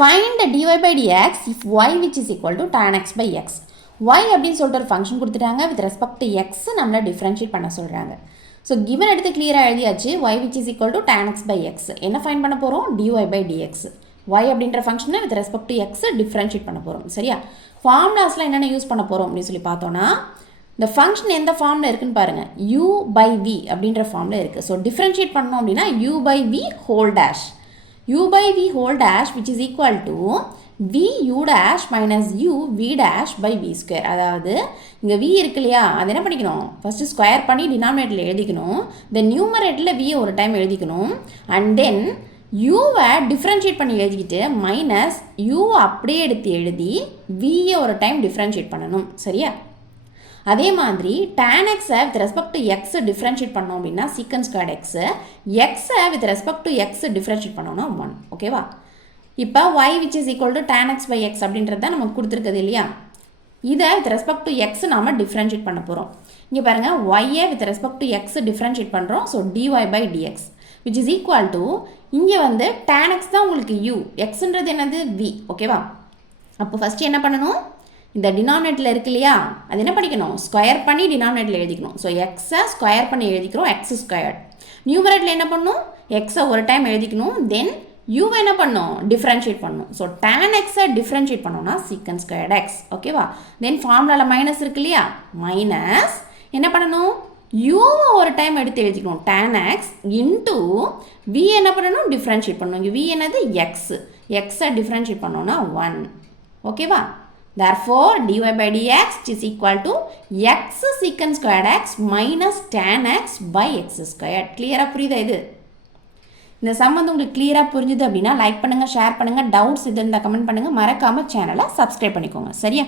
find dy by dx if y which is equal to tan x by x. y அப்படின்னு சொல்லிட்டு ஒரு function கொடுத்துட்டாங்க with respect to x நம்மளை differentiate பண்ண சொல்கிறாங்க. ஸோ கிவன் எடுத்து கிளியராக எழுதியாச்சு y which is equal to tan x by x. என்ன ஃபைண்ட் பண்ண போகிறோம்? dy by dx. y அப்படின்ற ஃபங்க்ஷனை with respect to x differentiate பண்ண போகிறோம். சரியா? ஃபார்முலாஸ்லாம் என்னென்ன யூஸ் பண்ண போகிறோம் அப்படின்னு சொல்லி பார்த்தோன்னா, இந்த ஃபங்க்ஷன் எந்த ஃபார்மில் இருக்குன்னு பாருங்கள். u by v அப்படின்ற ஃபார்மில் இருக்குது. ஸோ டிஃபரன்ஷியேட் பண்ணோம் அப்படின்னா u by v whole dash. u by v whole dash which is equal to v u dash minus u v dash by v square. அதாவது இங்கே v இருக்கு இல்லையா, அது என்ன பண்ணிக்கணும்? ஃபஸ்ட்டு ஸ்கொயர் பண்ணி டினாமினேட்டரில் எழுதிக்கணும். தென் நியூமரேட்டரில் v ஒரு டைம் எழுதிக்கணும். அண்ட் தென் யூவை டிஃப்ரென்ஷியேட் பண்ணி எழுதிக்கிட்டு மைனஸ் u அப்படியே எடுத்து எழுதி v ஒரு டைம் டிஃப்ரென்ஷியேட் பண்ணணும். சரியா? அதே மாதிரி tan x with respect to x differentiate பண்ணோம் அப்படின்னா secant squared x, x with respect to x differentiate பண்ணோம்னா 1. ஓகேவா? இப்போ y which is equal to tan x by x அப்படின்றது தான் நமக்கு கொடுத்துருக்குது இல்லையா, இதை with respect to x நாம் டிஃப்ரென்ஷியேட் பண்ண போகிறோம். இங்கே பாருங்கள், y with respect to x differentiate பண்ணுறோம். So dy by dx which is equal to, இங்கே வந்து tan x தான் உங்களுக்கு u, xன்றது என்னது v. ஓகேவா? அப்போ ஃபஸ்ட்டு என்ன பண்ணணும்? இந்த டினாமினேட்டரில் இருக்கு இல்லையா, அது என்ன பண்ணிக்கணும்? ஸ்கொயர் பண்ணி டினாமினேட்டரில் எழுதிக்கணும். ஸோ எக்ஸை ஸ்கொயர் பண்ணி எழுதிக்கிறோம், எக்ஸ் ஸ்கொயர்ட். நியூமரேட்டரில் என்ன பண்ணணும்? எக்ஸை ஒரு டைம் எழுதிக்கணும். தென் யூவை என்ன பண்ணணும்? டிஃப்ரென்ஷியேட் பண்ணணும். ஸோ tan எக்ஸை டிஃப்ரென்ஷியேட் பண்ணோம்னா secant squared x. ஓகேவா? தென் ஃபார்முலாவில் மைனஸ் இருக்கு இல்லையா, மைனஸ் என்ன பண்ணணும்? யூவை ஒரு டைம் எடுத்து எழுதிக்கணும். tan x இன்ட்டு v என்ன பண்ணணும்? டிஃப்ரென்ஷியேட் பண்ணணும். இங்கே v என்னது? எக்ஸ். எக்ஸை டிஃப்ரென்ஷியேட் பண்ணோம்னா 1. ஓகேவா? Therefore, dy by dx is equal to x secant squared x minus tan x by x squared. கிளியராக புரியுதா? இது இந்த சம்மந்தம் உங்களுக்கு கிளியராக புரிஞ்சுது அப்படின்னா லைக் பண்ணுங்கள், ஷேர் பண்ணுங்கள். டவுட்ஸ் இது இருந்தால் கமெண்ட் பண்ணுங்கள். மறக்காமல் சேனலை சப்ஸ்கிரைப் பண்ணிக்கோங்க. சரியா?